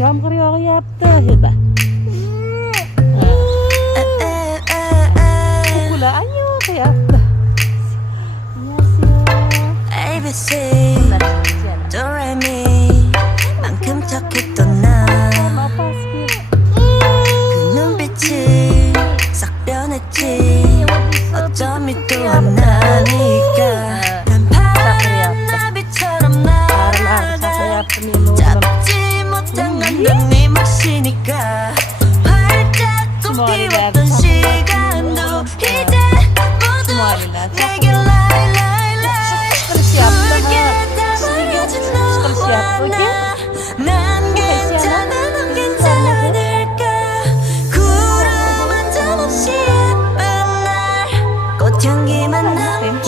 yomg'ir yog'yapti, hiba. Kukula anyog'yapti. ABC Do Re Mi 만큼 착했던 나 그 눈빛이 싹 변했지 어쩜 이 또한 나니까 난 파란 나비처럼 날아가 잡지 못한 건 네 몫이니까 활짝 꽃피웠던 시간도 이제 모두 내게 난 괜찮아 괜찮을까 구름 한 점 없이 예쁜 날 꽃향기만 남기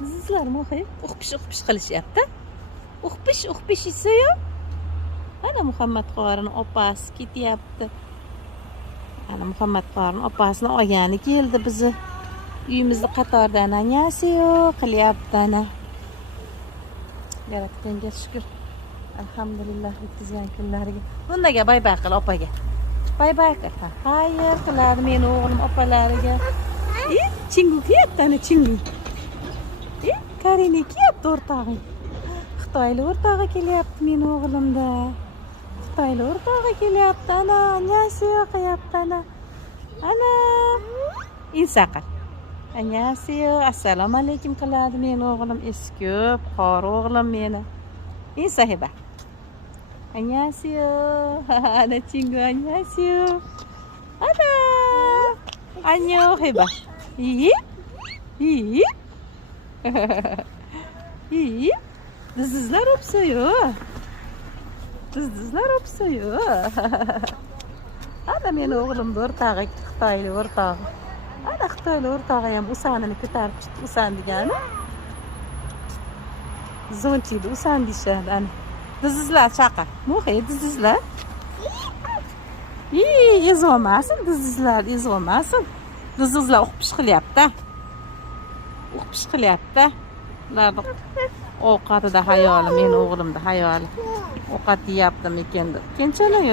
Sizlar muhim o'qish qilishyapti. O'qish esa-yu. Ana Muhammad qorini opasi ketyapti. Ana Muhammad qorini opasini olgani keldi bizni. Uyimizni qatordan anyasi-yu qilyapti ana. Yaratganga shukr. Alhamdulillah o'tkazgan kunlariga. Bundaga bay-bay qil opaga. Bay-bay qil. Xayr qiladi meni o'g'lim opalariga. Chingu kelyapti ana chingu. Karini kelyapti o'rtog'ing. Xitoyli o'rtog'i kelyapti meni o'g'limda. Xitoyli o'rtog'i kelyapti ana, anyasi qilyapti ana. Ana. Insaqir. Anyasi, assalomu alaykum qiladi meni o'g'lim. Eski, qori o'g'lim meni. Insahiba. Anyasi. Ana chingu anyasi. Ana. Anyo hiba. İyi. İyi. Dizizlar o'psa-yu. Dizizlar o'psa-yu. Ana meni o'g'limni o'rtog'i, Xitoyli o'rtog'i. Ana Xitoyli o'rtog'i ham Usanini ko'tarib chiqdi. Usan degani. Zonchida Usan deyishadi ana. Dizizlar chaqir. Muhey dizizlar. Ezolmasin dizizlar, ezolmasin. Dizizlar o'qish qilyapti. O'qish qilyapti. Ularni ovqatida hayoli, meni o'g'limda hayoli. Ovqat yeyaptimi ekan deb. Kenchalayu